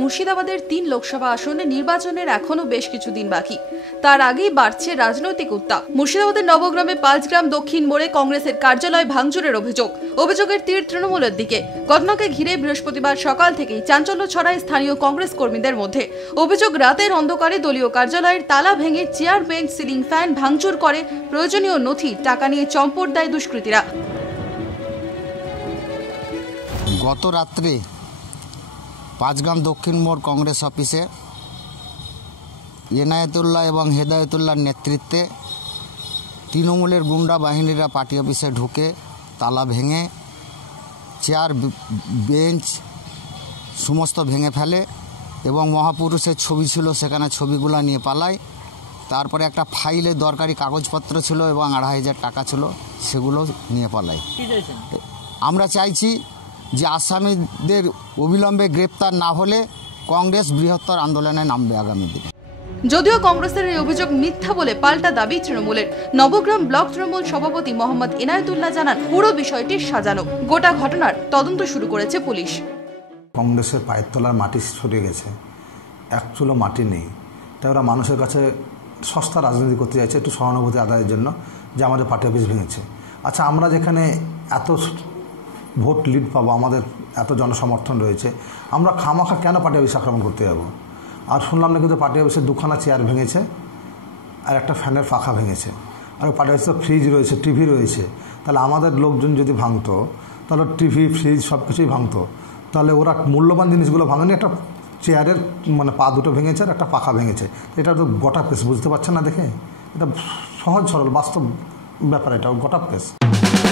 মুর্শিদাবাদের তিন লোকসভা আসনে নির্বাচনের এখনও বেশ কিছুদিন বাকি। তার আগেই বাড়ছে রাজনৈতিক উত্তাপ। মুর্শিদাবাদের নবগ্রামে পাঁচগ্রাম দক্ষিণ মোড়ে কংগ্রেসের কার্যালয় ভাঙচুরের অভিযোগ। অভিযোগের তীর তৃণমূলের দিকে। ঘটনাকে ঘিরে বৃহস্পতিবার সকাল থেকেই চাঞ্চল্য ছড়ায় স্থানীয় কংগ্রেস কর্মীদের মধ্যে। অভিযোগ রাতের অন্ধকারে দলীয় কার্যালয়ের তালা ভেঙে চেয়ার, বেঞ্চ, সিলিং ফ্যান ভাঙচুর করে প্রয়োজনীয় নথি, টাকা নিয়ে চম্পট দেয় দুষ্কৃতীরা। গত রাত্রে পাঁচগ্রাম দক্ষিণ মোড় কংগ্রেস অফিসে এনায়েতুল্লাহ এবং হেদায়েতুল্লাহর নেতৃত্বে তৃণমূলের গুন্ডা বাহিনীরা পার্টি অফিসে ঢুকে তালা ভেঙে চেয়ার বেঞ্চ সমস্ত ভেঙে ফেলে এবং মহাপুরুষের ছবি ছিল সেখানে ছবিগুলো নিয়ে পালায়। তারপরে একটা ফাইলে দরকারি কাগজপত্র ছিল এবং আড়াই হাজার টাকা ছিল সেগুলো নিয়ে পালায়। আমরা চাইছি যে আসামিদের অবিলম্বে গ্রেপ্তার না হলে কংগ্রেস বৃহত্তর আন্দোলনে নামবে আগামী দিনে। যদিও কংগ্রেসের এই অভিযোগ মিথ্যা বলে পাল্টা দাবি তৃণমূলের নবগ্রাম ব্লক তৃণমূল সভাপতি মোহাম্মদ এনায়েতুল্লাহ জানান পুরো বিষয়টি সাজানো। গোটা ঘটনার তদন্ত শুরু করেছে পুলিশ। কংগ্রেসের পায়ের তলার মাটি সরে গেছে। এক চুলো মাটি নেই। তাই ওরা মানুষের কাছে সস্তা রাজনীতি করতে চাইছে একটু সহানুভূতি আদায়ের জন্য যে আমাদের পার্টি অফিস ভেঙেছে। আচ্ছা আমরা যেখানে এত ভোট লিড পাবো, আমাদের এত জনসমর্থন রয়েছে। আমরা খামাখা কেন পার্টি অফিস আক্রমণ করতে যাব? আর শুনলাম না কিন্তু পার্টি অফিসের দুখানা চেয়ার ভেঙেছে আর একটা ফ্যানের পাখা ভেঙেছে। আর পার্টি অফিসে ফ্রিজ রয়েছে, টিভি রয়েছে। তাহলে আমাদের লোকজন যদি ভাঙতো, তাহলে টিভি, ফ্রিজ সব কিছুই ভাঙতো। তাহলে ওরা মূল্যবান জিনিসগুলো ভাঙেনি, একটা চেয়ারের মানে পা দুটো ভেঙেছে আর একটা পাখা ভেঙেছে। এটা তো গোটা পেস বুঝতে পারছেন না দেখে? এটা সহজ, সরল, বাস্তব ব্যাপার এটা, গোটা পেস